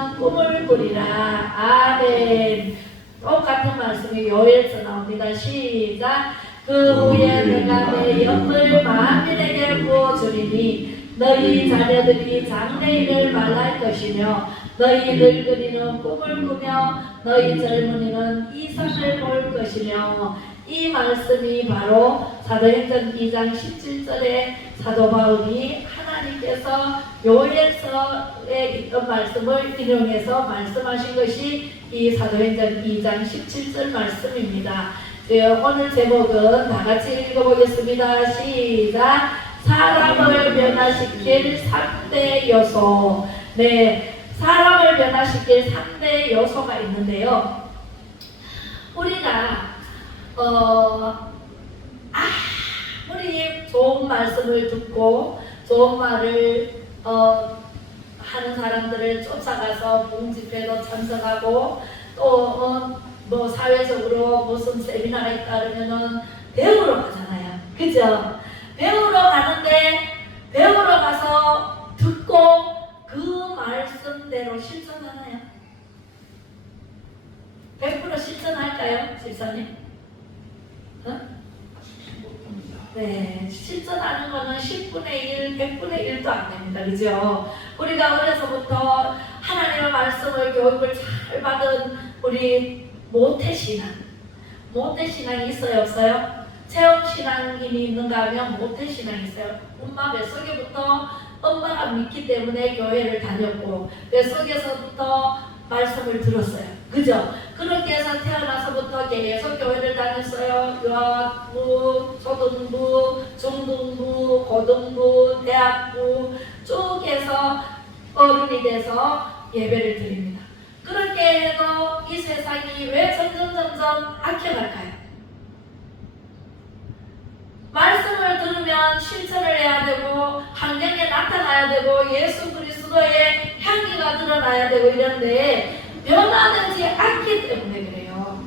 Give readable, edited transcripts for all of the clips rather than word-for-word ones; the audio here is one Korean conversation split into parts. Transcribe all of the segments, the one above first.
그리는 꿈을 꾸리라. 아멘. 똑같은 말씀이 요엘서 나옵니다. 시작. 그 후에 내가 내 영을 만민에게 부어주리니 너희 자녀들이 장래일을 말할 것이며 너희 늙은이는 꿈을 꾸며 너희 젊은이는 이상을 볼 것이며 이 말씀이 바로 사도행전 2장 17절에 사도 바울이 하나님께서 요엘서에 있던 말씀을 인용해서 말씀하신 것이 이 사도행전 2장 17절 말씀입니다. 오늘 제목은 다 같이 읽어보겠습니다. 시작. 사람을 변화시킬 3대 요소. 네, 사람을 변화시킬 3대 요소가 있는데요. 우리가 아무리 좋은 말씀을 듣고 좋은 말을 하는 사람들을 쫓아가서 봉집회도 참석하고 또 뭐 사회적으로 무슨 세미나가 있다 그러면은 배우러 가잖아요. 그죠? 배우러 가는데 배우러 가서 듣고 그 말씀대로 실천하나요? 100% 실천할까요? 집사님? 네, 실천하는 거는 10분의 1, 100분의 1도 안 됩니다. 그죠? 우리가 어려서부터 하나님의 말씀을 교육을 잘 받은 우리 모태신앙이 있어요? 없어요? 체험신앙이 있는가 하면 모태신앙이 있어요. 엄마 뱃속에부터 엄마가 믿기 때문에 교회를 다녔고 뱃속에서부터 말씀을 들었어요. 그죠? 그렇게 해서 태어나서부터 계속 교회를 다녔어요. 유아부, 초등부, 중등부, 고등부, 대학부 쭉 해서 어른이 돼서 예배를 드립니다. 그렇게 해도 이 세상이 왜 점점 악해갈까요? 말씀을 들으면 실천을 해야 되고 환경에 나타나야 되고 예수 그리스도의 향기가 드러나야 되고 이런데 변화되지 않기 때문에 그래요.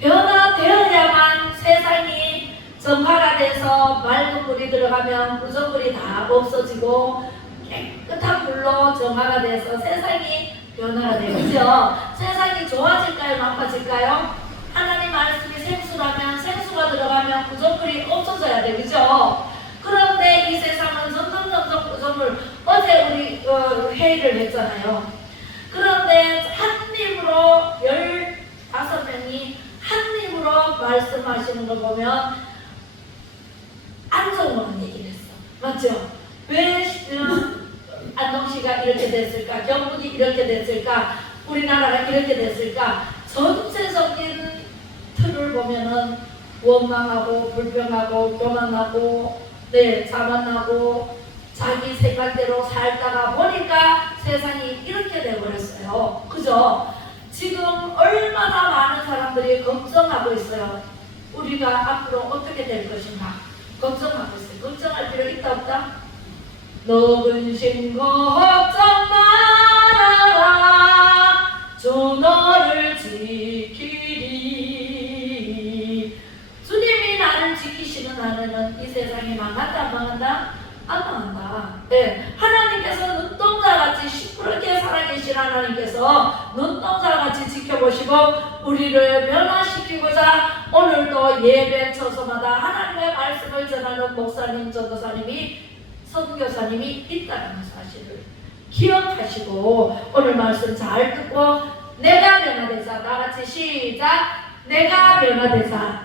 변화되어야만 세상이 정화가 돼서 맑은 물이 들어가면 부정물이 다 없어지고 깨끗한 물로 정화가 돼서 세상이 변화가 돼요. 그죠? 세상이 좋아질까요? 나빠질까요? 하나님 말씀이 생수라면 생수가 들어가면 부정물이 없어져야 돼. 그죠? 그런데 이 세상은 점점 부정물 어제 우리 회의를 했잖아요. 그런데 한 입으로 15명이 한 입으로 말씀하시는 걸 보면 안 좋은 얘기를 했어. 맞죠? 왜 안동시가 이렇게 됐을까? 경북이 이렇게 됐을까? 우리나라가 이렇게 됐을까? 전체적인 틀을 보면은 원망하고 불평하고 교만하고 자만하고 자기 생각대로 살다가 보니까 세상이 이렇게 돼버렸어요. 그죠? 지금 얼마나 많은 사람들이 걱정하고 있어요. 우리가 앞으로 어떻게 될 것인가 걱정하고 있어요. 걱정할 필요 있다 없다? 너 근심 걱정 말아라 주 너를 지키리. 주님이 나를 지키시는 한에는 이 세상이 망한다 안 망한다? 안 망한다. 네, 하나님께서 눈동자같이 시끄럽게 살아계신 하나님께서 눈동자같이 지켜보시고 우리를 변화시키고자 오늘도 예배 처소마다 하나님의 말씀을 전하는 목사님, 전도사님이 선교사님이 있다는 사실을 기억하시고 오늘 말씀 잘 듣고 내가 변화되자. 나같이 시작. 내가 변화되자.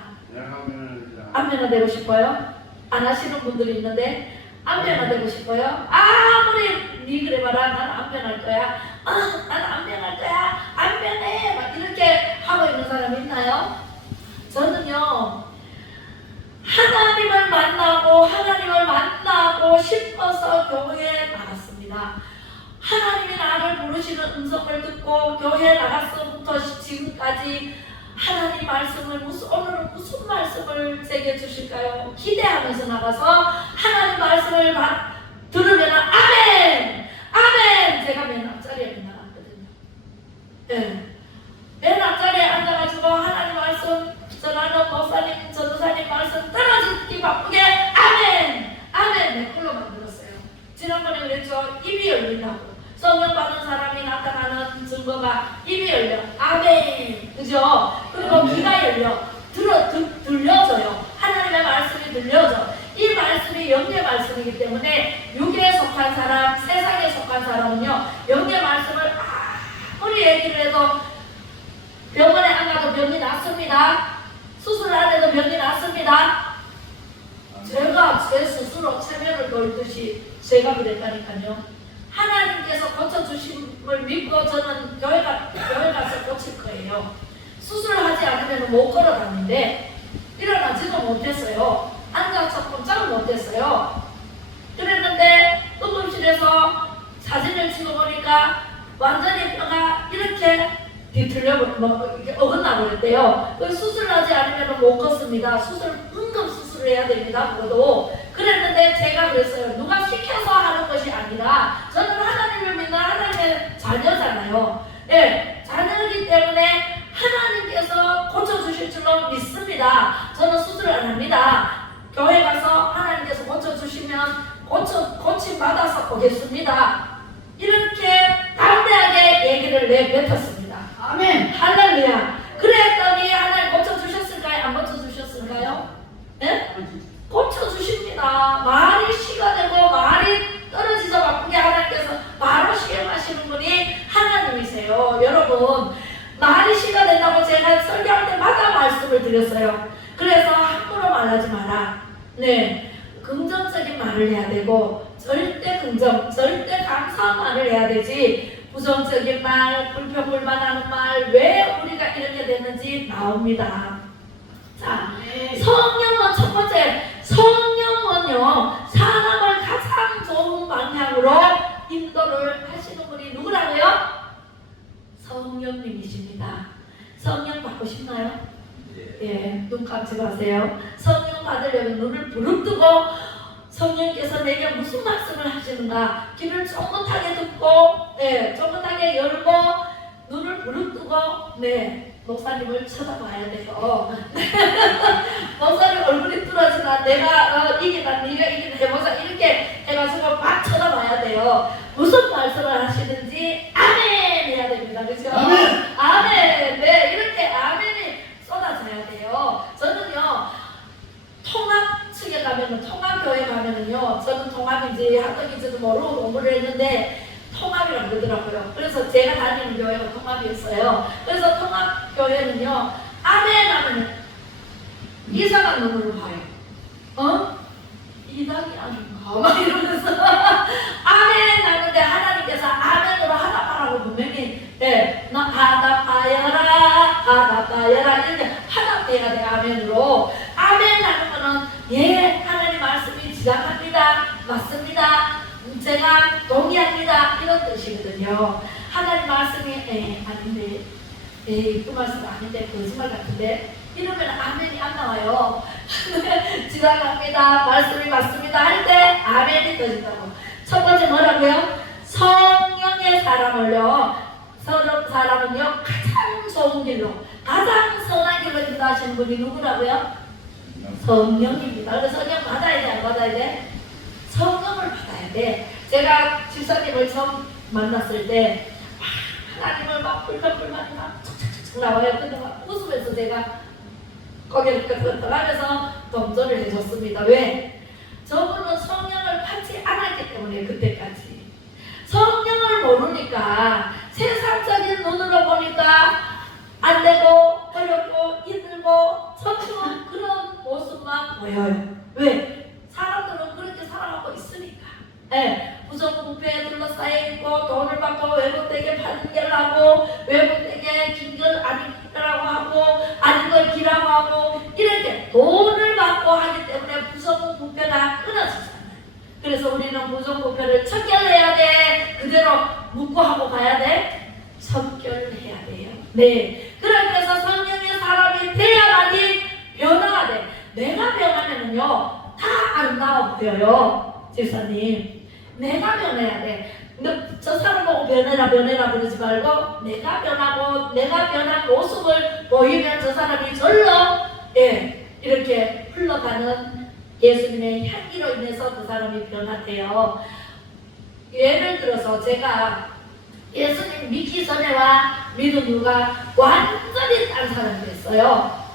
안 변화되고 싶어요? 안 하시는 분들이 있는데 안 변화되고 싶어요? 아무리 니 그래 봐라 나는 안 변할 거야. 나는 안 변할 거야. 안 변해. 막 이렇게 하고 있는 사람 있나요? 저는요 하나님을 만나고 싶어서 교회에 나갔습니다. 하나님이 나를 부르시는 음성을 듣고 교회에 나갔서부터 지금까지 하나님 말씀을 오늘은 무슨 말씀을 제게 주실까요? 기대하면서 나가서 하나님 말씀을 들으면 아멘! 아멘! 제가 맨 앞자리에 나갔거든요. 네. 맨 앞자리에 앉아가지고 하나님 말씀 전하는 목사님, 전도사님 말씀 떨어지기 바쁘게 아멘! 아멘! 내 걸로 만들었어요. 지난번에 그랬죠. 입이 열린다고. 성령 받은 사람이 나타나는 증거가 입이 열려. 아멘. 그죠? 그리고 아멘. 귀가 열려. 들려져요. 하나님의 말씀이 들려져. 이 말씀이 영의 말씀이기 때문에 육에 속한 사람, 세상에 속한 사람은요, 영의 말씀을 아무리 얘기를 해도 병원에 안 가도 병이 낫습니다. 수술 안 해도 병이 낫습니다. 제가 제 스스로 체면을 걸듯이 제가 그랬다니까요. 하나님께서 고쳐주심을 믿고 저는 교회 가서 고칠 거예요. 수술을 하지 않으면 못 걸어 다니는데 일어나지도 못했어요. 앉아서 꼼짝을 못했어요. 그랬는데 응급실에서 사진을 찍어보니까 완전히 뼈가 이렇게 뒤틀려 어긋나 버렸대요. 수술하지 않으면 못 걷습니다. 응급 수술을 해야 됩니다. 그것도. 그랬는데 제가 그랬어요. 누가 시켜서 하는 것이 아니라 저는 하나님을 믿는 하나님의 자녀잖아요. 네, 자녀이기 때문에 하나님께서 고쳐주실 줄로 믿습니다. 저는 수술을 안 합니다. 교회 가서 하나님께서 고쳐주시면 고침 받아서 오겠습니다. 이렇게 담대하게 얘기를 내뱉었습니다. 아멘. 할렐루야. 그랬더니 하나님 고쳐주셨을까요? 안 고쳐주셨을까요? 네? 고쳐주십니다. 말이 시가 되고 말이 떨어지자 바쁘게 하나님께서 바로 시행하시는 분이 하나님이세요. 여러분, 말이 시가 된다고 제가 설교할 때마다 말씀을 드렸어요. 그래서 함부로 말하지 마라. 네, 긍정적인 말을 해야 되고 절대 절대 감사한 말을 해야 되지. 부정적인 말, 불평불만하는 말, 왜 우리가 이렇게 됐는지 나옵니다. 자, 성령은 첫 번째, 성령은요 사람을 가장 좋은 방향으로 인도를 하시는 분이 누구라고요? 성령님이십니다. 성령 받고 싶나요? 예, 눈 감지 마세요. 성령 받으려면 눈을 부릅뜨고 성령께서 내게 무슨 말씀을 하시는가 귀를 쫑긋하게 듣고, 네, 쫑긋하게 열고 눈을 부릅뜨고, 네, 목사님을 쳐다봐야 돼요. 목사님 얼굴이 뚫어지나 내가 이기다 네가 이기다 해보자 이렇게 해가지고 막 쳐다봐야 돼요. 무슨 말씀을 하시는지 아멘 해야 됩니다. 그렇죠? 아멘. 아멘. 네, 이렇게 아멘이 쏟아져야 돼요. 저는요 통합 측에 가면은, 통합교회 가면은요, 저는 통합인지 합덕인지도 모르고 공부를 했는데 통합이라고 그러더라고요. 그래서 제가 다니는 교회가 통합이었어요. 그래서 통합교회는요 아멘 하면 이상한 눈으로 봐요. 이단이 아닌가 막 이러면서 아멘 하는데 하나님께서 아멘으로 하답하라고 분명히, 네, 너 하답하여라 이렇게 하답해야 돼. 아멘으로. 아멘 하는 거는 예, 하나님 말씀이 지당합니다, 맞습니다, 제가 동의합니다 이런 뜻이거든요. 하나님 말씀이 아닌데, 그 말씀 아닌데, 거짓말 같은데 이러면 아멘이 안 나와요. 지당합니다, 말씀이 맞습니다 할 때 아멘이 터진다고. 첫 번째 뭐라고요? 성령의 사람은요 가장 좋은 길로, 가장 선한 길로 인도하시는 분이 누구라고요? 성령입니다. 그래서 성령 받아야 돼, 안 받아야 돼? 성령을 받아야 돼. 제가 집사님을 처음 만났을 때 하나님을 막 불평불만이 막 척척척 나와요. 근데 막 웃으면서 제가 고개를 끄덕끄덕하면서 동조를 해줬습니다. 왜? 저분은 성령을 받지 않았기 때문에. 그때까지 성령을 모르니까 세상적인 눈으로 보니까 안 되고 어렵고 힘들고 서투른 그런 모습만 보여요. 왜? 사람들은 그렇게 살아가고 있으니까. 네, 부정부패에 둘러싸여 있고 돈을 받고 외국되게 판결을 하고 외국되게 긴걸 아니라고 하고 아닌 걸 기라고 하고 이렇게 돈을 받고 하기 때문에 부정부패가 끊어지잖아요. 그래서 우리는 부정부패를 척결해야 돼. 그대로 묻고 하고 가야 돼. 척결해야 돼요. 네, 그래서 성령의 사람이 돼야만이 변화가 돼. 내가 변하면은요 다 아름다워 보여요. 집사님, 내가 변해야 돼. 저 사람 보고 변해라 그러지 말고 내가 변하고 내가 변한 모습을 보이면 저 사람이 절로, 예, 이렇게 흘러가는 예수님의 향기로 인해서 그 사람이 변화돼요. 예를 들어서 제가 예수님 믿기 전에와 믿은 후가 완전히 딴 사람이 됐어요.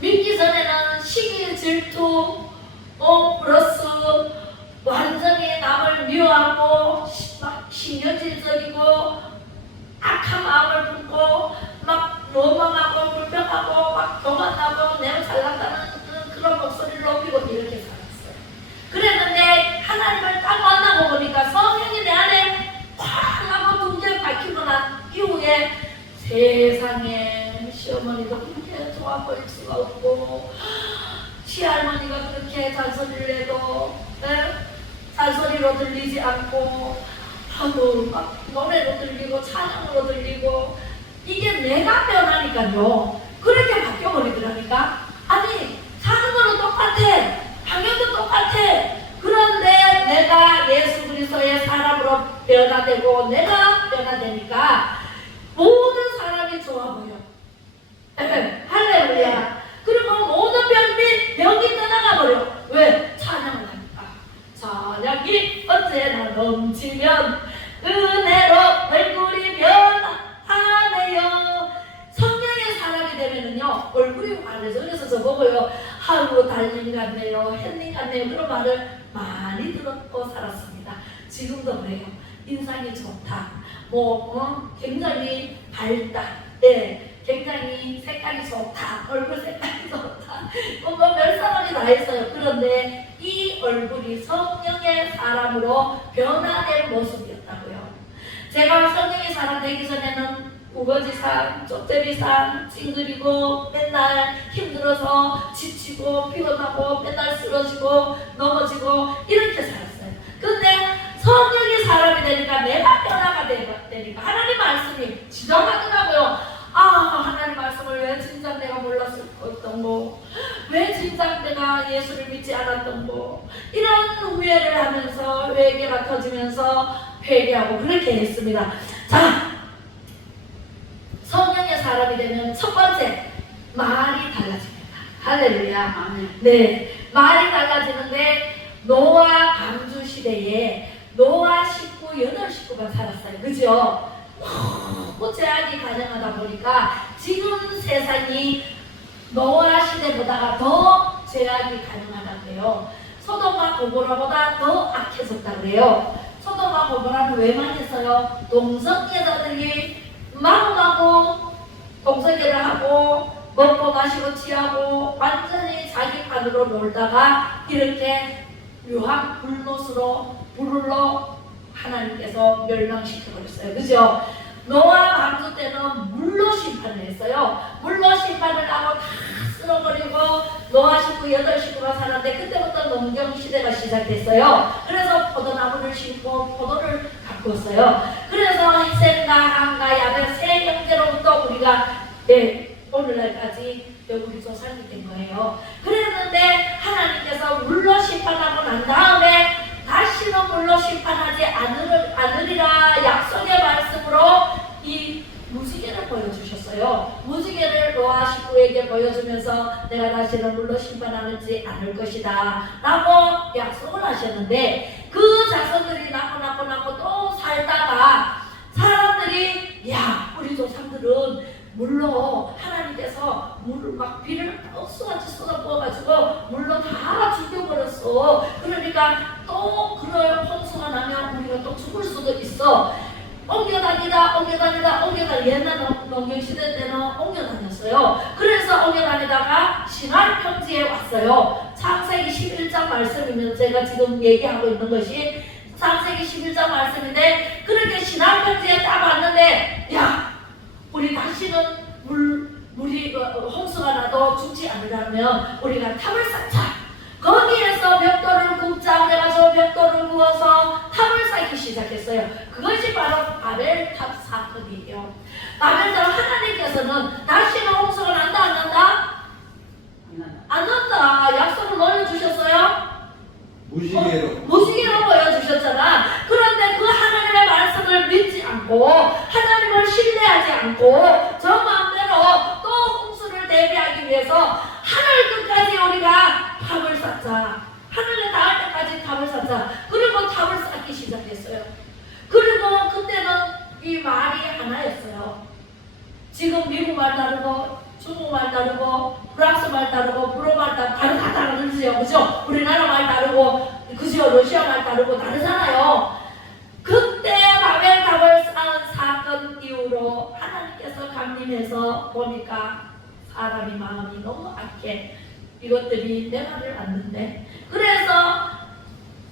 믿기 전에는 시기, 질투, 플러스 완전히 남을 미워하고 막 신경질적이고 악한 마음을 품고 막 원망하고 불평하고 막 교만하고 내가 잘난다는 그런 목소리를 높이고 이렇게 살았어요. 그랬는데 하나님을 딱 만나고 보니까 성령이 내 안에 확 하고 둥게 밝히고 난 이후에 세상에 시어머니도 그렇게 좋아 보일 수가 없고 시할머니가 그렇게 잔소리를 해도 잔소리로 들리지 않고 막 노래로 들리고 찬양으로 들리고 이게 내가 변하니까요 그렇게 바뀌어버리더라니까. 아니 사는 거는 똑같아, 방향도 똑같아. 그런데 내가 예수 그리스도의 사람으로 변화되고 내가 변화되니까 모든 사람이 좋아 보여. 할렐루야. 그리고 모든 병이 떠나가 버려. 왜? 찬양을 하니까. 찬양이 언제나 넘치면 은혜로 얼굴이 변하네요. 성령의 사람이 되면은요 얼굴이 환해져. 그래서 저보고요 하루 달님 같네요, 햇님 같네요 그런 말을 많이 들었고 살았습니다. 지금도 그래요. 인상이 좋다, 굉장히 밝다, 굉장히 색깔이 좋다, 얼굴 색깔이 좋다, 별 사람이 다 있어요. 그런데 이 얼굴이 성령의 사람으로 변화된 모습이었다고요. 제가 성령의 사람 되기 전에는 우거지상, 쪽제비상, 찡그리고 맨날 힘들어서 지치고 피곤하고 맨날 쓰러지고 넘어지고 이렇게 살았어요. 근데 성령의 사람이 되니까 내가 변화가 되니까 하나님 말씀이 지정하더라고요. 하나님 말씀을 왜 진작 내가 몰랐었던 거, 왜 진작 내가 예수를 믿지 않았던 거, 이런 후회를 하면서 회개가 터지면서 회개하고 그렇게 했습니다. 자, 성령의 사람이 되면 첫 번째 말이 달라집니다. 할렐루야. 네, 말이 달라지는데 노아 방주 시대에 노아 식구 8식구가 살았어요. 그죠? 너무 제약이 가능하다 보니까 지금 세상이 노아 시대보다 더 제약이 가능하다고요. 소돔과 고모라보다 더 악해졌다고 그래요. 소돔과 고모라는 왜 망했어요? 동성애자들이 마음하고 동성애를 하고 먹고 마시고 취하고 완전히 자기 판으로 놀다가 이렇게 묘한 불로 하나님께서 멸망시켜버렸어요. 그죠? 노아 방주 때는 물로 심판을 했어요. 물로 심판을 하고 다 쓸어버리고 노아 식구 8식구가 살았는데 그때부터 농경시대가 시작됐어요. 그래서 포도나무를 심고 포도를 가꾸었어요. 그래서 셈과 함과 야벳 세 형제로부터 우리가 오늘날까지 우리 조상이 된 거예요. 그랬는데 하나님께서 물로 심판하고 난 다음에 다시는 물로 심판하지 않으리라 약속의 말씀으로 이 무지개를 보여주셨어요. 무지개를 노아 식구에게 보여주면서 내가 다시는 물로 심판하지 않을 것이다 라고 약속을 하셨는데 그 자손들이 낳고 또 살다가 사람들이 우리 조상들은 물로 하나님께서 물을 막 비를 억수같이 쏟아부어가지고 물로 다 죽여버렸어. 그러니까 또 그런 홍수가 나면 우리가 또 죽을 수도 있어. 옮겨다니다 옛날 농경시대 때는 옮겨다녔어요. 그래서 옮겨다니다가 시날 평지에 왔어요. 창세기 11장 말씀이면 제가 지금 얘기하고 있는 것이 창세기 11장 말씀인데 그렇게 시날 평지에 딱 왔는데 우리 다시는 물이 홍수가 나도 죽지 않으려면 우리가 탑을 쌓자. 거기에서 벽돌을 굽자. 그래가지고 벽돌을 구워서 탑을 쌓기 시작했어요. 그것이 바로 바벨탑 사건이에요. 바벨탑 하나님께서는 다시는 홍수가 난다 안 난다? 안 난다. 약속을 보여주셨어요? 무지개로 보여주셨잖아. 그런데 그 하나님의 말씀을 믿지 않고 하나님을 신뢰하지 않고 저 마음대로 또 홍수를 대비하기 위해서 하늘 끝까지 우리가 탑을 쌓자. 하늘에 닿을 때까지 탑을 쌓자. 그리고 탑을 쌓기 시작했어요. 그리고 그때는 이 말이 하나였어요. 지금 미국말 다르고 중국말 다르고 프랑스말 다르고 불어말 다르고 다 다르죠. 그죠? 우리나라 말 다르고 그죠? 러시아 말 다르고 다르잖아요. 그때 바벨탑을 쌓은 사건 이후로 하나님께서 강림해서 보니까 사람이 마음이 너무 악해. 이것들이 내 말을 안 듣네. 그래서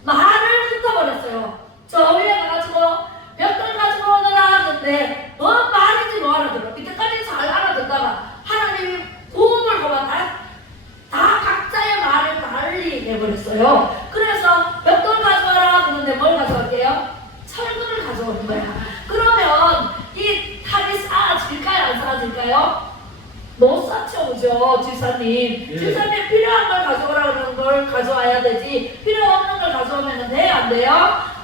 말을 흩어버렸어요. 저 위에 가가지고 몇 돈 가지고 오느라 하는데 뭐 말인지 뭐 알아들어. 이때까지 잘 알아듣다가 하나님이 구음을 고만 다 각자의 말을 달리 내버렸어요. 그래서 몇 돈 가져와라 그러는데 뭘 가져갈게요? 철근을 가져오는 거야. 그러면 이 탑이 쌓아질까요? 안 쌓아질까요? 못 쌓죠, 그죠? 집사님. 예. 집사님 필요한 걸 가져오라 그러는 걸 가져와야 되지. 필요 없는 걸 가져오면 돼요? 안 돼요?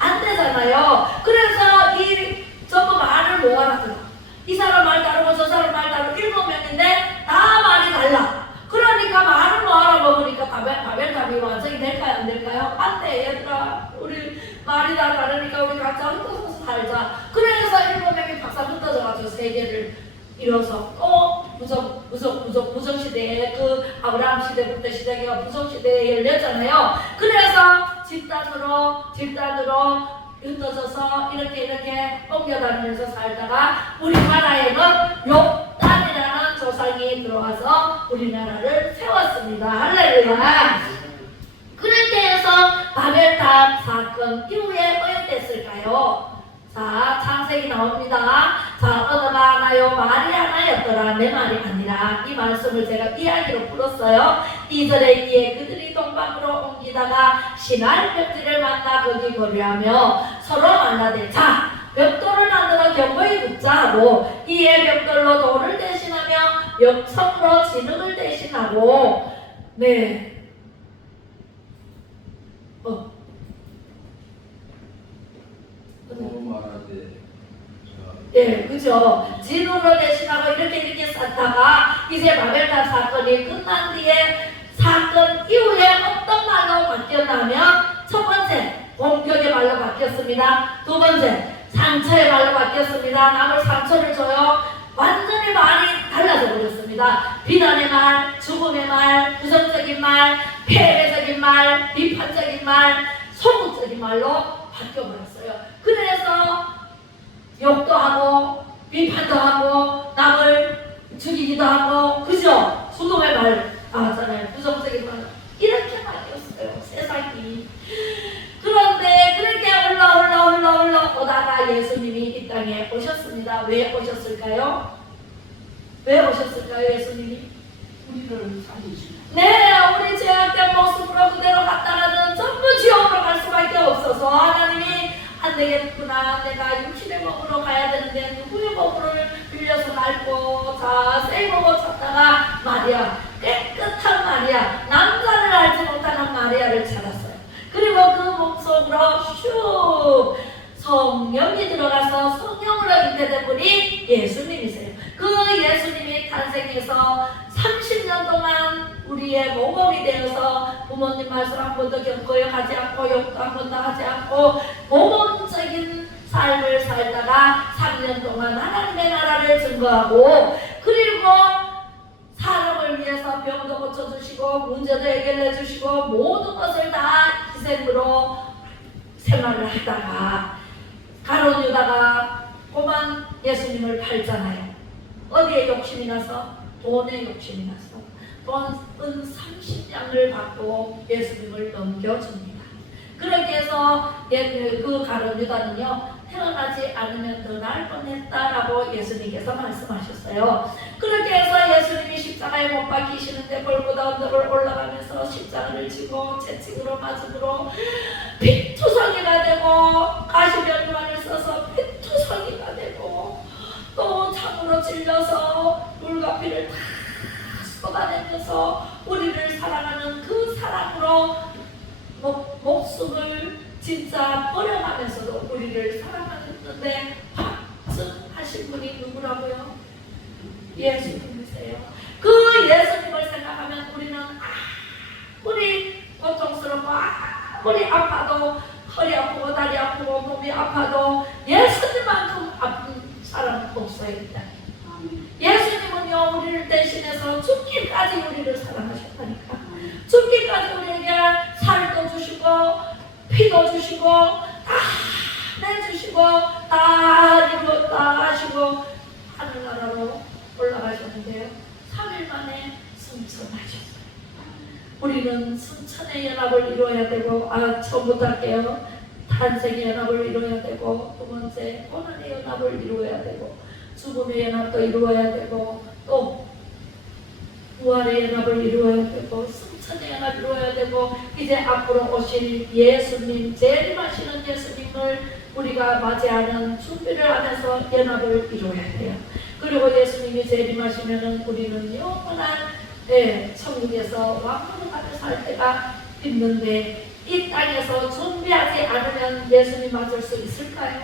안 되잖아요. 그래서 이 전부 말을 못 알아들어. 이 사람 말 다르고 저 사람 말 다르고 7명인데 다 말이 달라. 그러니까 말을 못 알아먹으니까 바벨탑이 완성이 될까요? 안 될까요? 안 돼, 얘들아. 우리 말이 다 다르니까 우리 각자 흩어져서 살자. 그래서 7명이 박사 흩어져가지고 세계를 이뤄서 또 부정시대에 그 아브라함 시대부터 시작해서 부정시대에 열렸잖아요. 그래서 집단으로 흩어져서 이렇게 옮겨다니면서 살다가 우리나라에는 욥단이라는 조상이 들어와서 우리나라를 세웠습니다. 할렐루야. 그렇게 해서 바벨탑 사건 이후에 어떻게 됐을까요? 자, 창세기 나옵니다. 자, 언어가 하나요? 말이 하나였더라. 내 말이 아니라. 이 말씀을 제가 이야기로 풀었어요. 2절에 이에 그들이 동방으로 옮기다가 시날 벽지를 만나 거기 거류하며 서로 만나되 자, 벽돌을 만들어 경거에 붙자 하고 이에 벽돌로 돌을 대신하며 역청으로 진흙을 대신하고 네. 서로 말하되 예, 그죠. 진으로 대신하고 이렇게 쌓다가 이제 바벨탑 사건이 끝난 뒤에 사건 이후에 어떤 말로 바뀌었냐면 첫 번째 공격의 말로 바뀌었습니다. 두 번째 상처의 말로 바뀌었습니다. 남을 상처를 줘요. 완전히 말이 달라져 버렸습니다. 비난의 말, 죽음의 말, 부정적인 말, 폐해적인 말, 비판적인 말, 소극적인 말로 바뀌어버렸어요. 그래서 욕도 하고 비판도 하고 남을 죽이기도 하고 그죠? 죽음의 말 나왔잖아요. 부정적인 말 이렇게 바뀌었어요. 세상이. 그런데 그렇게 올라오다가 예수님이 이 땅에 오셨습니다. 왜 오셨을까요? 왜 오셨을까요? 예수님이? 우리를 살리시라. 네, 우리 죄악된 모습으로 그대로 갔다가는 전부 지옥으로 갈 수밖에 없어서 하나님이 안 되겠구나. 내가 육신의 몸으로 가야 되는데 누구의 몸으로 빌려서 갈고 자, 세이버고 찾다가 마리아, 깨끗한 마리아, 남자를 알지 못하는 마리아를 찾았어요. 그리고 그 몸속으로 슉 성령이 들어가서 성령으로 인도된 분이 예수님이세요. 그 예수님이 탄생해서 30년 동안 우리의 모범이 되어서 부모님 말씀 한 번도 겪어요 하지 않고 욕도 한 번도 하지 않고 모범적인 삶을 살다가 3년 동안 하나님의 나라를 증거하고 그리고 사람을 위해서 병도 고쳐주시고 문제도 해결해 주시고 모든 것을 다 희생으로 생활을 하다가 가룟 유다가 고만 예수님을 팔잖아요. 어디에 욕심이 나서? 돈에 욕심이 나서 돈 30냥을 받고 예수님을 넘겨줍니다. 그렇게 해서 그 가룟 유다는요 태어나지 않으면 더 나을 뻔했다라고 예수님께서 말씀하셨어요. 그렇게 해서 예수님이 십자가에 못 박히시는데 골고다 언덕을 올라가면서 십자가를 지고 채찍으로 맞음으로 피투성이가 되고 가시면류관을 써서 피투성이가 되고 또 창으로 찔려서 물과 피를 다 쏟아내면서 우리를 사랑하는 그 사랑으로 목숨을 진짜 버려가면서도 우리를 사랑하는데 박증하신 분이 누구라고요? 예수님이세요. 그 예수님을 생각하면 우리는 아무리 고통스럽고 아무리 아파도 허리 아프고 다리 아프고 몸이 아파도 예수님만큼 아픈 사람 없어요. 일단 아멘. 예수님은요 우리를 대신해서 죽기까지 우리를 사랑하셨다니까. 아멘. 죽기까지 우리에게 살도 주시고 피도 주시고 다 내주시고 다 이루었다 하시고 하늘나라로 올라가셨는데요 3일 만에 승천하셨어요. 우리는 승천의 연합을 이루어야 되고 처음부터 할게요. 탄생의 연합을 이루어야 되고 두 번째 고난의 연합을 이루어야 되고 죽음의 연합도 이루어야 되고 또 부활의 연합을 이루어야 되고 승천의 연합을 이루어야 되고 이제 앞으로 오실 예수님 재림하시는 예수님을 우리가 맞이하는 준비를 하면서 연합을 이루어야 돼요. 그리고 예수님이 재림하시면은 우리는 영원한 천국에서 왕국을 받아 살 때가 있는데 이 땅에서 준비하지 않으면 예수님 맞을 수 있을까요?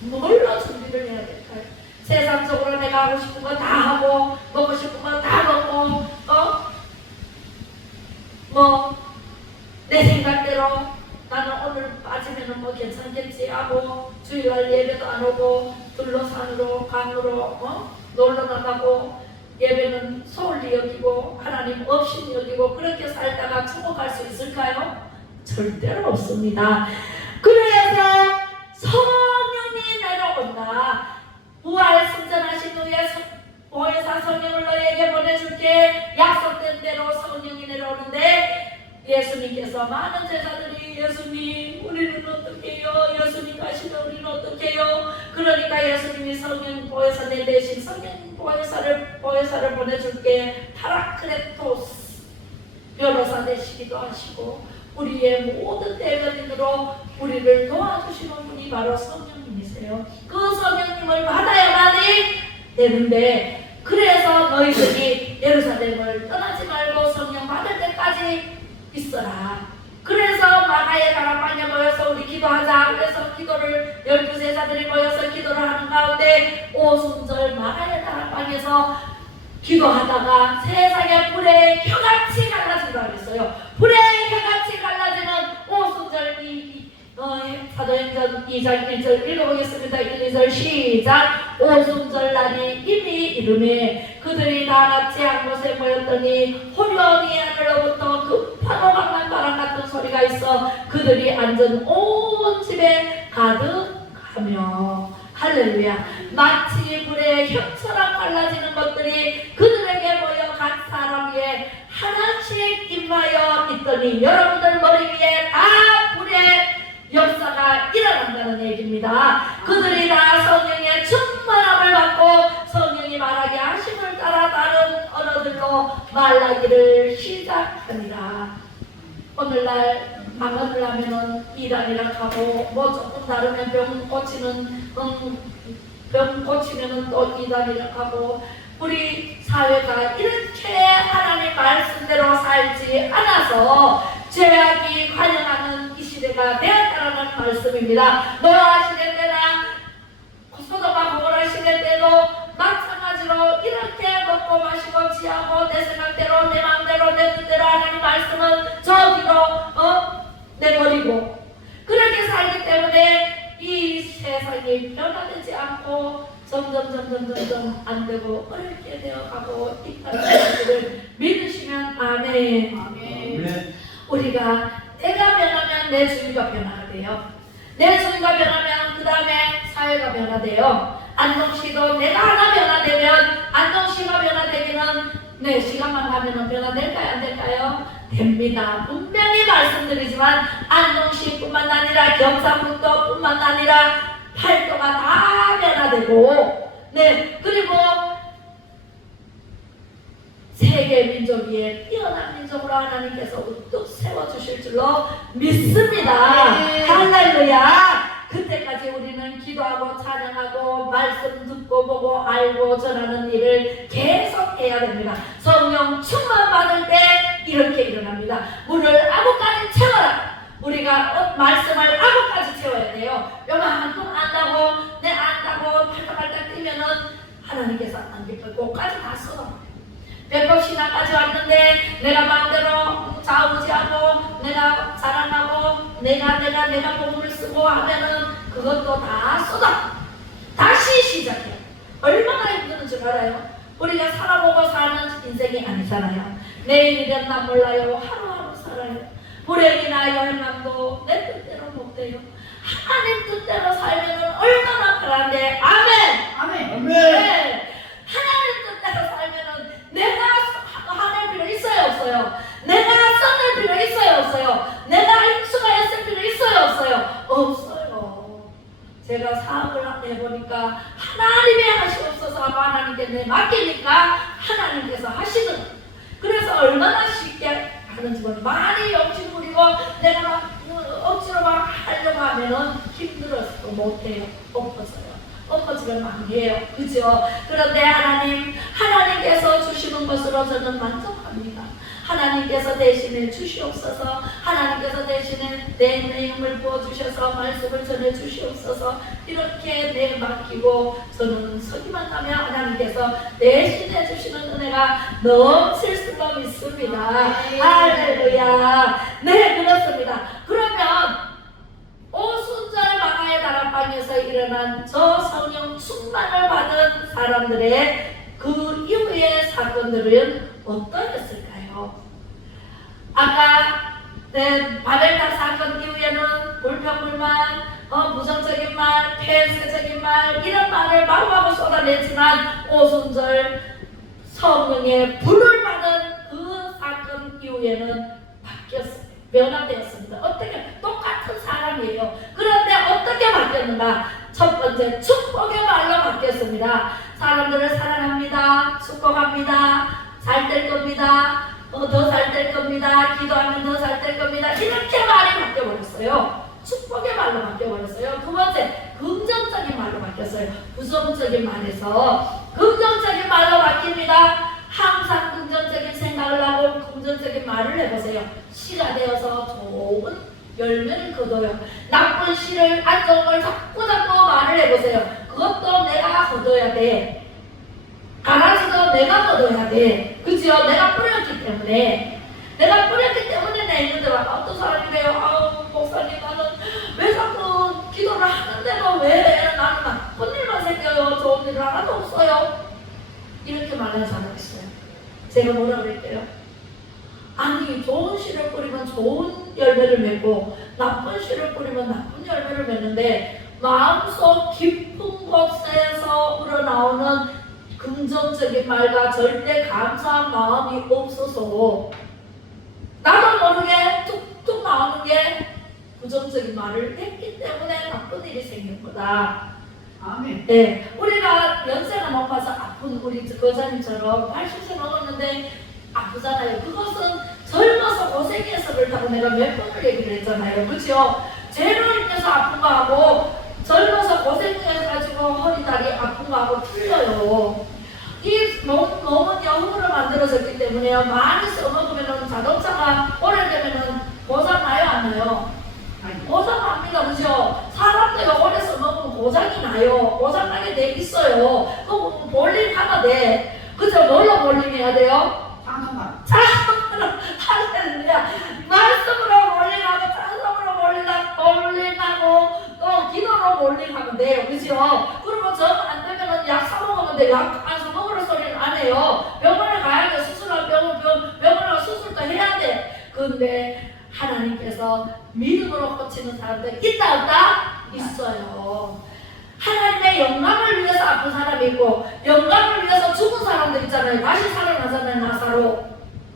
뭘로 준비를 해야 될까요? 세상적으로 내가 하고 싶은 거 다 하고 먹고 싶은 거 다 먹고 내 생각대로 나는 오늘 빠지면은 뭐 괜찮겠지 하고 주일날 예배도 안 오고 둘러산으로 강으로 놀러 나가고 예배는 소홀히 여기고 하나님 없이 여기고 그렇게 살다가 천국 갈 수 있을까요? 절대로 없습니다. 그래서 성령이 내려온다. 부활 승천하신 후에 보혜사 성령을 너희에게 보내줄게. 약속된 대로 성령이 내려오는데 예수님께서 많은 제자들이 예수님 우리는 어떻게 해요? 예수님 가시면 우리는 어떻게 해요? 그러니까 예수님이 성령 보혜사 내 대신 성령 보혜사를 보내줄게. 파라크레토스 변호사 되시기도 하시고 우리의 모든 대변인으로 우리를 도와주시는 분이 바로 성령님이세요. 그 성령님을 받아야만이 되는데 그래서 너희들이 예루살렘을 떠나지 말고 성령 받을 때까지 있어라. 그래서 마가의 다락방에 모여서 우리 기도하자. 그래서 기도를 12제자들이 모여서 기도를 하는 가운데 오순절 마가의 다락방에서 기도하다가 세상에 불에 혀같이 갈라진다고 그랬어요. 불에 혀같이 갈라지는 오순절 사도행전 2장 1절 읽어보겠습니다. 1, 2절 시작. 오순절 날이 이미 이르매 그들이 다 같이 한 곳에 모였더니 호련히 하늘로부터 급하고 강한 바람 같은 소리가 있어 그들이 앉은 온 집에 가득하며 할렐루야. 마치 불에 혀처럼 갈라지는 것들이 그들에게 모여 각 사람 위에 하나씩 임하여 있더니 여러분들 머리 위에 다 불의 역사가 일어난다는 얘기입니다. 그들이 다 성령의 충만함을 받고 성령이 말하게 하심을 따라 다른 언어들로 말하기를 시작하니라. 오늘날 방언을 하면은 이란이라 하고 뭐 조금 다르면 병 고치면은 또 이란이라 하고 우리 사회가 이렇게 하나님 말씀대로 살지 않아서 죄악이 관영하는 이 시대가 되었다는 말씀입니다. 노아 시대 때나 소돔과 고모라 시대 때도 마찬가지로 이렇게 먹고 마시고 취하고 내 생각대로 내 마음대로 내 뜻대로 하나님 말씀은 저기로 내버리고 그렇게 살기 때문에 이 세상이 변화되지 않고 점점 안 되고 어렵게 되어가고 있다는 것을 믿으시면 아멘. 아멘. 우리가 내가 변하면 내 주위가 변화가 돼요. 내 주위가 변하면 그 다음에 사회가 변화돼요. 안동시도 내가 하나 변화되면 안동시가 변화되기는 네 시간만 가면 변화될까요? 안 될까요? 됩니다. 분명히 말씀드리지만 안동시뿐만 아니라 경상북도뿐만 아니라 팔도가 다 변화되고 네 그리고 세계 민족 위에 뛰어난 민족으로 하나님께서 우뚝 세워주실 줄로 믿습니다. 할렐루야. 그때까지 우리는 기도하고 찬양하고 말씀 듣고 보고 알고 전하는 일을 계속 해야 됩니다. 성령 충만 받을 때 이렇게 일어납니다. 물을 아구까지 채워라. 우리가 말씀을 아구까지 채워야 돼요. 요만큼 안다고 내 안다고 팔딱팔딱 뛰면은 하나님께서 안 기뻐요. 그까지 다 써. 배꼽 신앙까지 왔는데 내가 마음대로 좌우지하고 내가 자랑하고 내가 복음을 쓰고 하면은 그것도 다 쏟아. 다시 다시 시작해요. 얼마나 힘든 줄 알아요? 우리가 살아보고 사는 인생이 아니잖아요. 내일이란 난 몰라요. 하루하루 살아요. 불행이나 열망도 내 뜻대로 못 돼요. 하나님 뜻대로 살면 얼마나 편한데. 아멘. 아멘. 네. 하나님 뜻대로 살면 내가 하늘 필요 있어요 없어요? 내가 써낼 필요 있어요 없어요? 내가 인수가 했을 필요 있어요 없어요? 없어요. 제가 사업을 해보니까 하나님이 하시옵소서 하고 하나님께 내 맡기니까 하나님께서 하시더라고요. 그래서 얼마나 쉽게 하는지 모르겠어요. 많이 욕심 부리고 내가 막 억지로 막 하려고 하면은 힘들어서 못해요. 엎어지면 망해요. 그죠? 그런데 하나님께서 주시는 것으로 저는 만족합니다. 하나님께서 대신에 주시옵소서. 하나님께서 대신에 내 내용을 부어주셔서 말씀을 전해주시옵소서. 이렇게 내 맡기고 저는 서기만 하면 하나님께서 대신해 주시는 은혜가 넘칠 수가 있습니다. 할렐루야. 네, 그렇습니다. 그러면 오순절 마가의 다락방에서 일어난 저 성령 충만을 받은 사람들의 그 이후의 사건들은 어떠했을까요? 아까 바벨탑 사건 이후에는 불평불만, 부정적인 말, 폐쇄적인 말 이런 말을 마구마구 쏟아냈지만 오순절 성령의 불을 받은 그 사건 이후에는 바뀌었어요. 변화되었습니다. 어떻게? 똑같은 사람이에요. 그런데 어떻게 바뀌었는가? 첫 번째, 축복의 말로 바뀌었습니다. 사람들을 사랑합니다. 축복합니다. 잘 될 겁니다. 더 잘 될 겁니다. 기도하면 더 잘 될 겁니다. 이렇게 말이 바뀌어버렸어요. 축복의 말로 바뀌어버렸어요. 두 번째, 긍정적인 말로 바뀌었어요. 부정적인 말에서 긍정적인 말로 바뀝니다. 항상 긍정적인 생각을 하고 긍정적인 말을 해보세요. 씨가 되어서 좋은 열매를 거둬요. 나쁜 씨를 안 좋은 걸 자꾸 말을 해보세요. 그것도 내가 거둬야 돼. 가라지도 내가 거둬야 돼. 그죠? 내가 뿌렸기 때문에. 내가 뿌렸기 때문에 내는데 어떤 사람이 그래요. 아우 목사님 나는 왜 자꾸 기도를 하는데도 왜 나는 나쁜 일만 생겨요. 좋은 일 하나도 없어요. 이렇게 말하는 사람이 있어요. 제가 뭐라 그럴게요? 아니 좋은 씨를 뿌리면 좋은 열매를 맺고 나쁜 씨를 뿌리면 나쁜 열매를 맺는데 마음속 깊은 곳에서 우러나오는 긍정적인 말과 절대 감사한 마음이 없어서 나도 모르게 툭툭 나오는 게 부정적인 말을 했기 때문에 나쁜 일이 생긴 거다. 아멘. 네, 우리가 연세가 높아서 아픈 우리 거자님처럼 80세 먹었는데 아프잖아요. 그것은 젊어서 고생해서 그렇다고 내가 몇 번을 얘기를 했잖아요. 그렇죠? 죄로 인해서 아픈 거하고 젊어서 고생해가지고 허리 다리 아픈 거하고 틀려요. 이 몸은 영으로 만들어졌기 때문에 많이 써먹으면 자동차가 오래되면 고장 나요 안 나요? 고장 납니다. 그죠? 사람도 오래 써먹으면 고장이 나요. 고장 나게 돼 있어요. 그럼 볼링 하면 돼. 그죠? 뭘로 볼링해야 돼요? 찬송가. 찬송으로 할렐루야. 말씀으로 볼링하고 찬송으로 볼링하고 또 기도로 볼링하면 돼요. 그죠? 그리고 정 안 되면 약 사먹으면 돼. 약 안 사먹으러 소리는 안 해요. 병원에 가야 돼. 수술할 병원에 수술도 해야 돼. 근데 하나님께서 믿음으로 고치는 사람들 있다 없다? 있어요. 하나님의 영광을 위해서 아픈 사람이 있고 영광을 위해서 죽은 사람들 있잖아요. 다시 살아나잖아요. 나사로.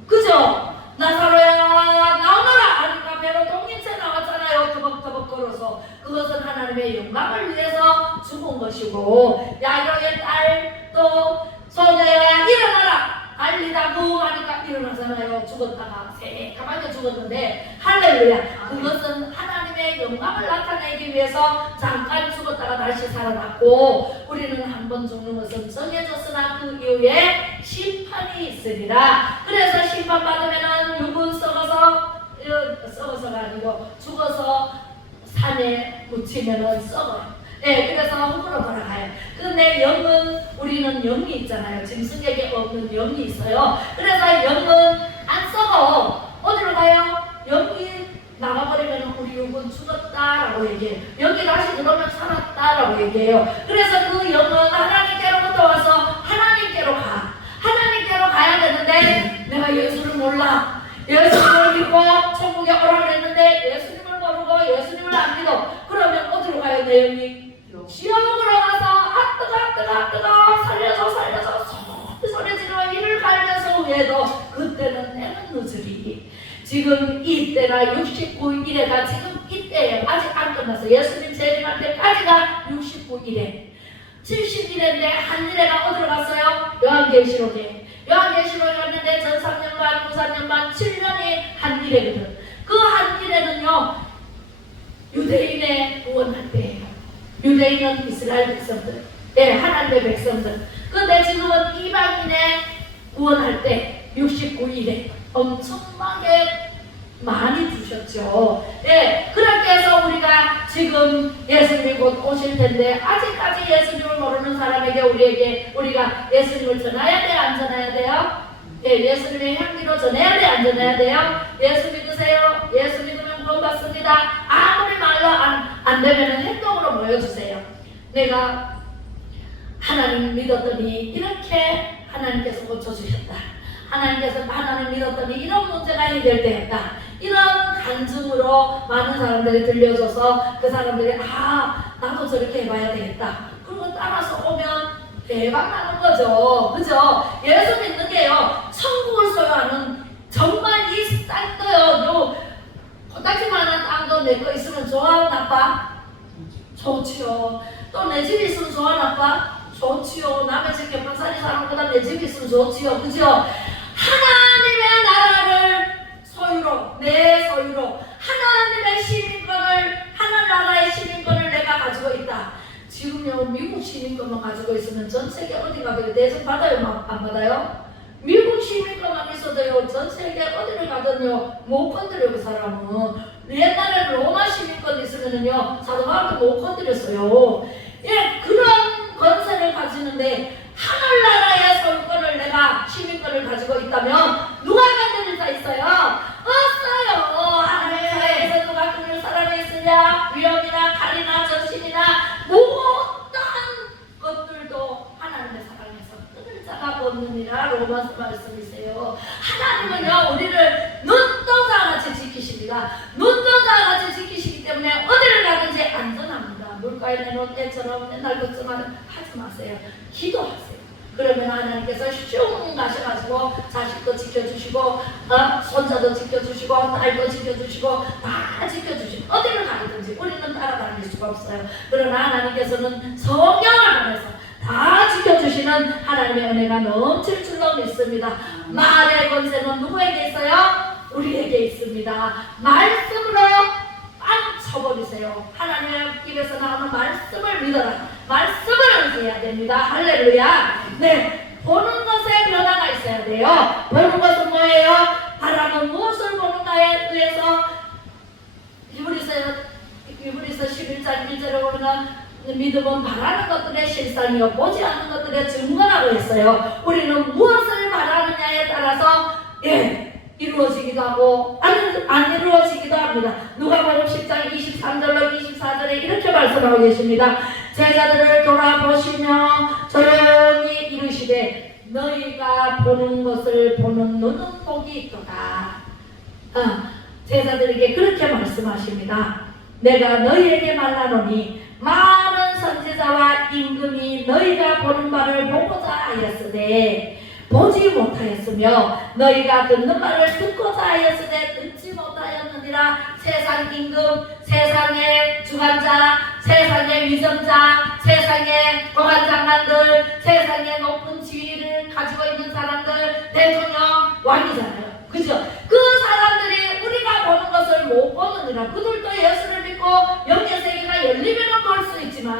그죠? 나사로야 나오너라 하니까 배로 동인체 나왔잖아요. 터벅터벅 걸어서. 그것은 하나님의 영광을 위해서 죽은 것이고 야이로의 딸 또 소녀야 일어나라 달리다고 하니까 일어나잖아요. 죽었다가 새까맣게 죽었는데 할렐루야. 그것은 하나님의 영광을 나타내기 위해서 잠깐 죽었다가 다시 살아났고 우리는 한 번 죽는 것은 정해졌으나 그 이후에 심판이 있으리라. 그래서 심판받으면은 육은 썩어서가 아니고 죽어서 산에 묻히면은 썩어요. 네, 그래서 흙으로 돌아가요. 근데 영은 우리는 영이 있잖아요. 짐승에게 없는 영이 있어요. 그래서 영은 안 썩어. 어디로 가요? 영이 나가버리면 우리 육은 죽었다라고 얘기해요. 여기 다시 들어오면 살았다라고 얘기해요. 그래서 그 영은 하나님께로부터 와서 하나님께로 가. 하나님께로 가야 되는데 내가 예수를 몰라. 예수님을 믿고 천국에 오라 그랬는데 예수님을 모르고 예수님을 안 믿어. 그러면 어디로 가요, 내 영이? 지옥으로 가서 아 뜨거 살려서 소리 지르며 이를 갈면서 후회도 그때는 내는 늦으리. 지금 이때가 69일에가 지금 이때예요. 아직 안 끝났어. 예수님 재림할 때까지가 69일에 70일인데 한 일에가 어디로 갔어요? 요한계시록에 갔는데 전 3년 반, 후 4년 반, 7년이 한 일에거든. 그 한 일에는요 유대인의 구원할 때예요. 유대인은 이스라엘 백성들, 하나님의 백성들. 근데 지금은 이방인의 구원할 때 69일에 엄청나게 많이 주셨죠. 그렇게 해서 우리가 지금 예수님이 곧 오실 텐데 아직까지 예수님을 모르는 사람에게 우리가 예수님을 전해야 돼요, 안 전해야 돼요? 예수님의 향기로 전해야 돼요, 안 전해야 돼요? 예수 믿으세요. 예수 믿으면 구원받습니다. 아무리 말로 안 되면 행동으로 보여주세요. 내가 하나님 믿었더니 이렇게 하나님께서 고쳐주셨다. 하나님 믿었더니 이런 문제가 해결되었다. 이런 간증으로 많은 사람들이 들려줘서 그 사람들이 나도 저렇게 해봐야 되겠다. 그리고 따라서 오면 대박 나는 거죠. 그죠? 예수 믿는 게요, 천국을 소유하는 정말 이 땅도요, 코딱지만한 땅도 내 거 있으면 좋아, 나빠? 좋지요. 또 내 집이 있으면 좋아, 나빠? 좋지요. 남의 집 겹방살이 사는 것보다 내 집이 있으면 좋지요. 그죠? 하나님의 나라를 소유로, 내 소유로, 하나님의 시민권을, 하늘나라의 시민권을 내가 가지고 있다. 지금요, 미국 시민권만 가지고 있으면 전 세계 어디 가도 대선 받아요, 안 받아요? 미국 시민권만 있어도요, 전 세계 어디를 가든요, 못 건드려, 그 사람은. 옛날에 로마 시민권 있으면은요, 사도바울도 못 건드렸어요. 그런 권세를 가지는데, 하늘나라의 소유권을 내가 시민권을 가지고 있다면 누가 건드릴 수 있어요? 없어요. 하나님 나라에서 누가 건드릴 사람이 있으냐? 위험이나 칼이나 전신이나 모든 것들도 하나님의 사랑에서 끊을 자가 없느니라. 로마서 말씀이세요. 하나님은요, 우리를 눈동자같이 지키십니다. 눈동자같이 지키시기 때문에 어디를 가든지 안전합니다. 물가에 내놓은 때처럼 옛날 것처럼 하지 마세요. 기도하세요. 그러면 하나님께서 슝 가셔가지고 자식도 지켜주시고 손자도 지켜주시고 딸도 지켜주시고 다 지켜주시고 어디를 가든지 우리는 따라다닐 수가 없어요. 그러나 하나님께서는 성령을 보내서 다 지켜주시는 하나님의 은혜가 넘칠 줄로 믿습니다. 말의 권세는 누구에게 있어요? 우리에게 있습니다. 말씀으로 빵 쳐버리세요. 하나님의 입에서 나오는 말씀을 믿어라. 말씀을 의지해야 됩니다. 할렐루야. 보는 것에 변화가 있어야 돼요. 보는 것은 뭐예요? 바라는 무엇을 보는가에 의해서 히브리서 11장 1절에 보면 믿음은 바라는 것들의 실상이요 보지 않는 것들의 증거라고 했어요. 우리는 무엇을 바라느냐에 따라서 이루어지기도 하고 안 이루어지기도 합니다. 누가복음 10장 23절로 24절에 이렇게 말씀하고 계십니다. 제자들을 돌아보시며 조용히 이르시되 너희가 보는 것을 보는 눈은 복이 있도다. 제자들에게 그렇게 말씀하십니다. 내가 너희에게 말하노니 많은 선지자와 임금이 너희가 보는 바를 보고자 하였으되 보지 못하였으며 너희가 듣는 말을 듣고자 하였으되 듣지 못하였느니라. 세상 임금, 세상의 주관자, 세상의 위정자, 세상의 고관장관들, 세상의 높은 지위를 가지고 있는 사람들, 대통령, 왕이잖아요. 그죠? 그 사람들이 우리가 보는 것을 못 보느니라. 그들도 예수를 믿고 영의 세계가 열리면 볼 수 있지만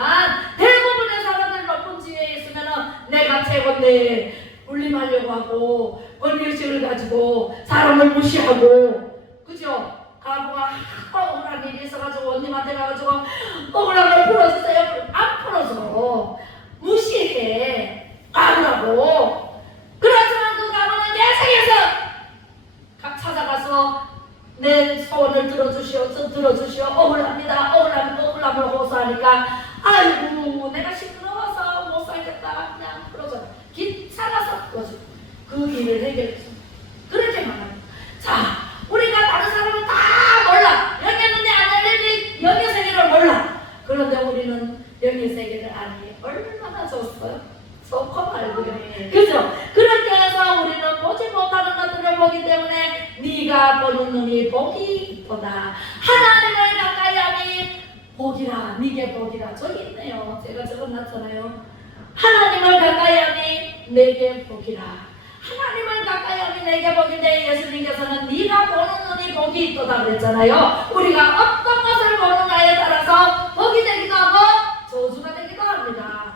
대부분의 사람들 높은 지위에 있으면 내가 최고인데 울림하려고 하고 권위의식을 가지고 사람을 무시하고, 그죠? 가부가 억울한 일이 있어가지고 원님한테 가가지고 억울한 걸 풀어주세요. 안 풀어줘. 무시해. 가부라고. 그렇지만 그 가부는 계속해서 각 찾아가서 내 소원을 들어주시오. 그 일을 해결해줘. 그렇게 말합니다. 자, 우리가 다른 사람은 다 몰라. 여기 있는데 안 열리지. 영의 세계를 몰라. 그런데 우리는 영의 세계를 아니 얼마나 좋았어요? 좋고 말고요. 그죠? 그렇게 해서 우리는 보지 못하는 것들을 보기 때문에 네가 보는 눈이 복이 있도다. 하나님을 가까이 하니 복이라. 네게 복이라. 저기 있네요. 제가 적어놨잖아요. 하나님을 가까이 하니 내게 복이라. 하나님을 가까이 하니 내게 복인데 예수님께서는 네가 보는 눈이 복이 있도다 그랬잖아요. 우리가 어떤 것을 보느냐에 따라서 복이 되기도 하고 저주가 되기도 합니다.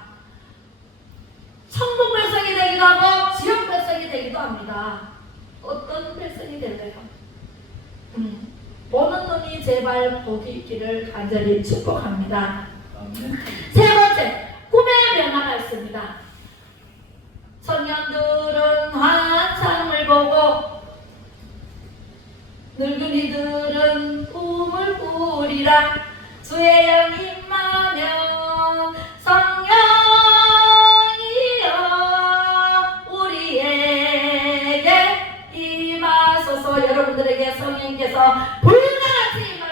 천국 백성이 되기도 하고 지옥 백성이 되기도 합니다. 어떤 백성이 될까요? 보는 눈이 제발 복이 있기를 간절히 축복합니다. 세 번째, 꿈의 변화가 있습니다. 청년들은 환상을 보고 늙은이들은 꿈을 꾸리라. 주의 영 임하면 성령이여 우리에게 임하소서. 여러분들에게 성령께서 불같이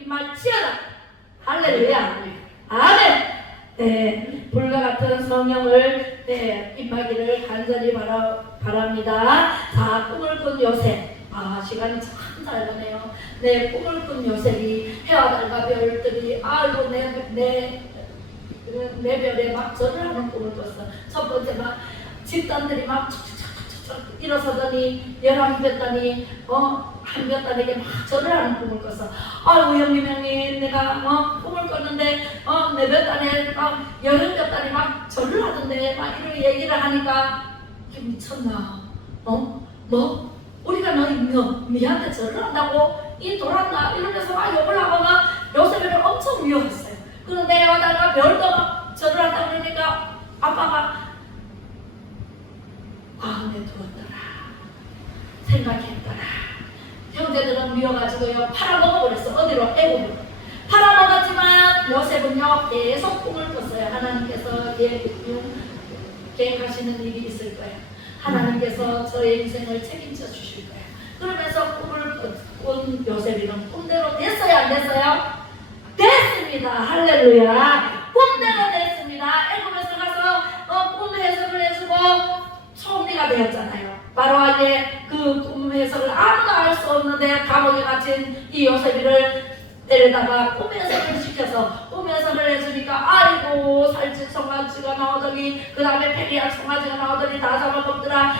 임할지어다. 할렐루야. 아멘. 네, 불과 같은 성령을 임하기를 간절히 바랍니다. 자, 꿈을 꾼 요셉. 시간이 참 짧으네요. 네, 꿈을 꾼 요셉이 해와 달과 별들이 아이고 내 별에 막 절을 하는 꿈을 꿨어. 첫 번째 막 집단들이 막 척척척척 일어서더니 11볕단이 한 볕단에게 막 절을 하는 꿈을 꿨어. 아이고 형님 내가 꿈을 꿨는데 내 볕단에 여름 볕단이 막 절을 하던데 막 이런 얘기를 하니까 이게 미쳤나? 뭐? 우리가 너희한테 절을 한다고? 이 돌았나? 이러면서 막 욕을 하고 막 요셉을 엄청 미워했어요. 그런데 해와다가 별도 막 절을 한다고 그러니까 아빠가 마음에 두었더라. 생각했더라. 형제들은 미워가지고요 팔아먹어버렸어. 어디로? 애굽으로 팔아먹었지만 요셉은요 계속 꿈을 꿨어요. 하나님께서 계획하시는 일이 있을 거예요. 하나님께서 저의 인생을 책임져 주실 거예요. 그러면서 꿈을 꾼 요셉이는 꿈대로 됐어요? 안 됐어요? 됐습니다. 할렐루야. 꿈대로 됐습니다. 애굽에서 가서 꿈 해석을 해주고 총리가 되었잖아요. 바로 이제 그 꿈 해석을 아무도 알 수 없는데 감옥에 갇힌 이 요셉이를 데려다가 꿈 해석을 시켜서 꿈 해석을 해주니까 아이고 살찐 송아지가 나오더니 그 다음에 페리아 송아지가 나오더니 다 잡아먹더라.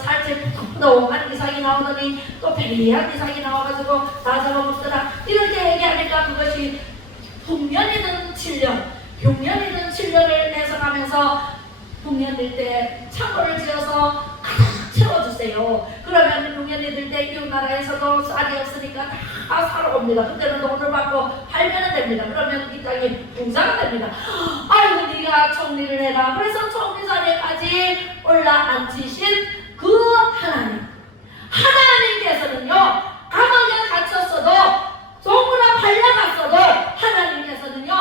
살찐 푸동푸동한 이상이 나오더니 또 페리아 이상이 나와가지고 다 잡아먹더라. 이렇게 얘기하니까 그것이 흉년이든 7년, 흉년이든 7년을 해석하면서 흉년일 때 창고를 지어서 가득 채워주세요. 그러면 흉년이 때 이웃 나라에서도 쌀이 없으니까 다 사러 옵니다. 그때는 돈을 받고 팔면 됩니다. 그러면 이 땅이 부자가 됩니다. 아이고 네가 총리를 해라. 그래서 총리 자리에까지 올라앉히신 그 하나님께서는요 감옥에 갇혔어도 종으로 팔려갔어도 하나님께서는요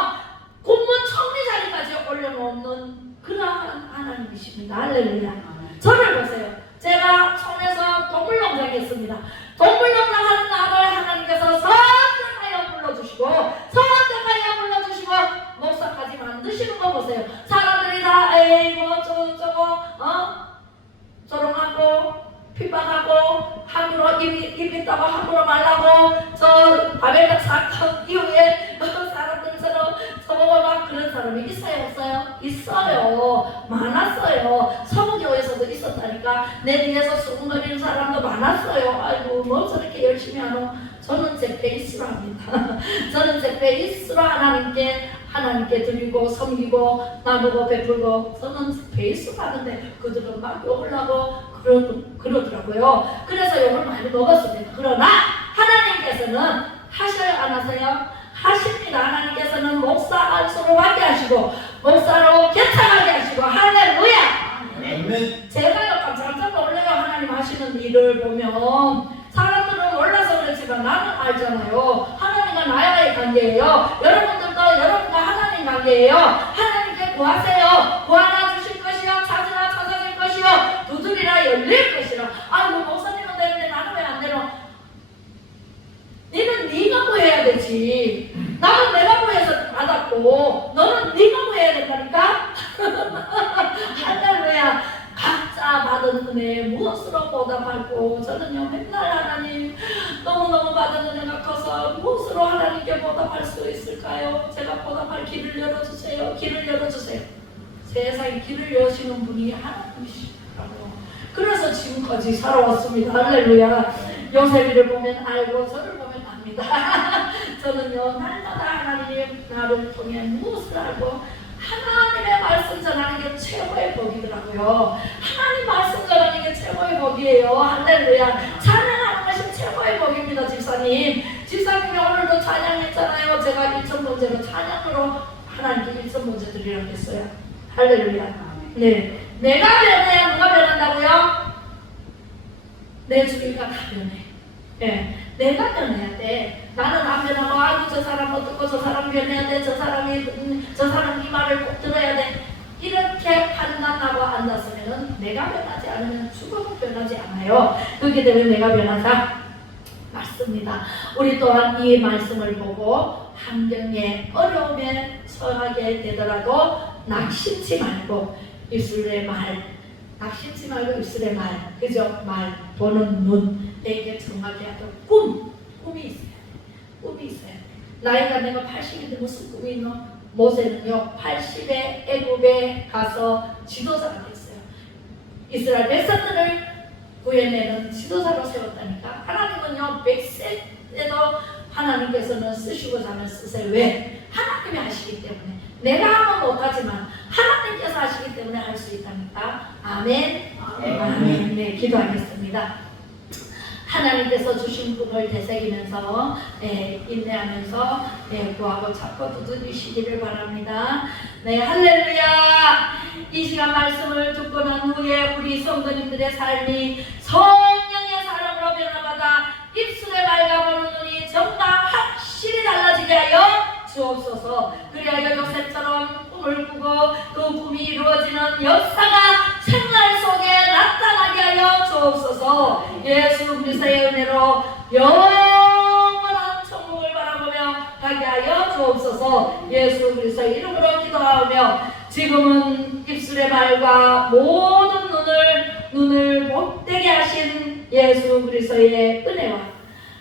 공무 총리 자리까지 올려놓는 그러한 하나님이십니다. 할렐루야. 저를 보세요. 제가 촌에서 동물농장 했습니다. 동물농장 하는 나를 하나님께서 선택하여 불러주시고 목사까지 만드시는 거 보세요. 사람들이 다 에이 뭐 저거 조롱하고 핍박하고 함부로 입 있다고 함부로 말라고 저 바벨탑 사건 이후에 사람들 저보고 막 그런 사람이 있어요 없어요? 있어요. 많았어요. 서부교회에서도 있었다니까. 내 뒤에서 수군거리는 사람도 많았어요. 아이고 뭐 저렇게 열심히 하노. 저는 제 베이스로 합니다. 저는 제 베이스로 하나님께 드리고 섬기고 나누고 베풀고 저는 베이스로 하는데 그들은 막 욕을 하고 그러더라고요. 그래서 욕을 많이 먹었습니다. 그러나 하나님께서는 하셔요 안 하세요? 하십니다. 하나님께서는 목사 안수로 받게 하시고 목사로 개창하게 하시고 할렐루야. 아멘. 제가요 깜짝 놀래요. 하나님 하시는 일을 보면 사람들은 몰라서 그렇지만 나는 알잖아요. 하나님과 나와의 관계예요. 여러분들도 여러분과 하나님 관계예요. 하나님께 구하세요. 구하나 주실 것이요 찾으나 찾아질 것이요 열릴 것이라. 아이고 목사님은 되는데 나는 왜 안 되노? 너는 네가 구해야 되지. 나는 내가 구해서 받았고 너는 네가 구해야 된다니까. 할렐루야. 각자 받은 은혜 무엇으로 보답할고, 저는요 맨날 하나님 너무너무 받은 은혜가 커서 무엇으로 하나님께 보답할 수 있을까요? 제가 보답할 길을 열어주세요. 길을 열어주세요. 세상에 길을 여시는 분이 하나님이시라고. 그래서 지금까지 살아왔습니다. 할렐루야. 요셉이를 보면 알고 저를 보면 압니다. 저는요 날마다 하나님 나를 통해 무엇을 알고 하나님의 말씀 전하는 게 최고의 복이더라고요. 하나님 말씀 전하는 게 최고의 복이에요. 할렐루야. 찬양하는 것이 최고의 복입니다. 집사님. 집사님이 오늘도 찬양했잖아요. 제가 1,000번째로 찬양으로 하나님께 1,000번째 드리라고 했어요. 할렐루야. 네. 내가 변해야 누가 변한다고요? 내 주위가 다 변해. 네. 내가 변해야 돼. 나는 안 변하고 아이고 저 사람 어떻고 저 사람 변해야 돼. 저 사람 이 말을 꼭 들어야 돼. 이렇게 판단하고 앉았으면 내가 변하지 않으면 죽어도 변하지 않아요. 그렇기 때문에 내가 변하자 맞습니다. 우리 또한 이 말씀을 보고 환경에 어려움에 처하게 되더라도 낙심치 말고 입술의 말, 낙심치 말고 입술의 말, 그죠? 말, 보는 눈, 내게 정확히 하도록 꿈이 있어요. 꿈이 있어요. 나이가 내가 80인데 무슨 꿈이 있노? 모세는요 80에 애굽에 가서 지도자가 됐어요. 이스라엘 백성들을 구해내는 지도자로 세웠다니까. 하나님은요 100세에도 하나님께서는 쓰시고자 하면 쓰세요. 왜? 하나님이 하시기 때문에. 내가 하면 못하지만 하나님께서 하시기 때문에 할 수 있다니까. 아멘. 아멘. 네, 기도하겠습니다. 하나님께서 주신 꿈을 되새기면서 인내하면서 구하고 찾고 두드리시기를 바랍니다. 네, 할렐루야. 이 시간 말씀을 듣고 난 후에 우리 성도님들의 삶이 성령의 사랑으로 변화받아 입술에 맑아보는 눈이 정말 확실히 달라지게 하여 주옵소서. 그리하여 요셉처럼 꿈을 꾸고 그 꿈이 이루어지는 역사가 생활 속에 나타나게 하여 주옵소서. 예수 그리스도의 은혜로 영원한 천국을 바라보며 가게 하여 주옵소서. 예수 그리스도의 이름으로 기도하며 지금은 입술의 말과 모든 눈을 복되게 하신 예수 그리스도의 은혜와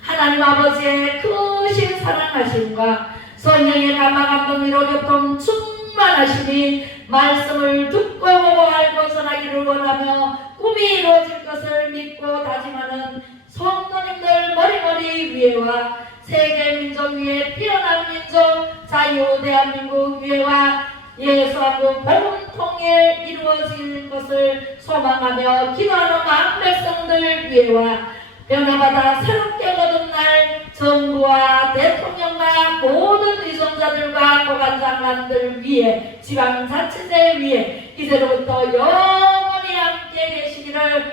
하나님 아버지의 크신 사랑하심과 성령의 감화감동으로 교통 충만하시니 말씀을 듣고 보고 알고 전하기를 원하며 꿈이 이루어질 것을 믿고 다짐하는 성도님들 머리머리 위에와 세계 민족 위에 피어난 민족 자유 대한민국 위에와 예수하고 복음 통일 이루어질 것을 소망하며 기도하는 마음 백성들 위에와 변화받아 새롭게 거듭날 정부와 대통령과 모든 의존자들과 고관장관들 위에 지방자치제 위에 이제로부터 영원히 함께 계시기를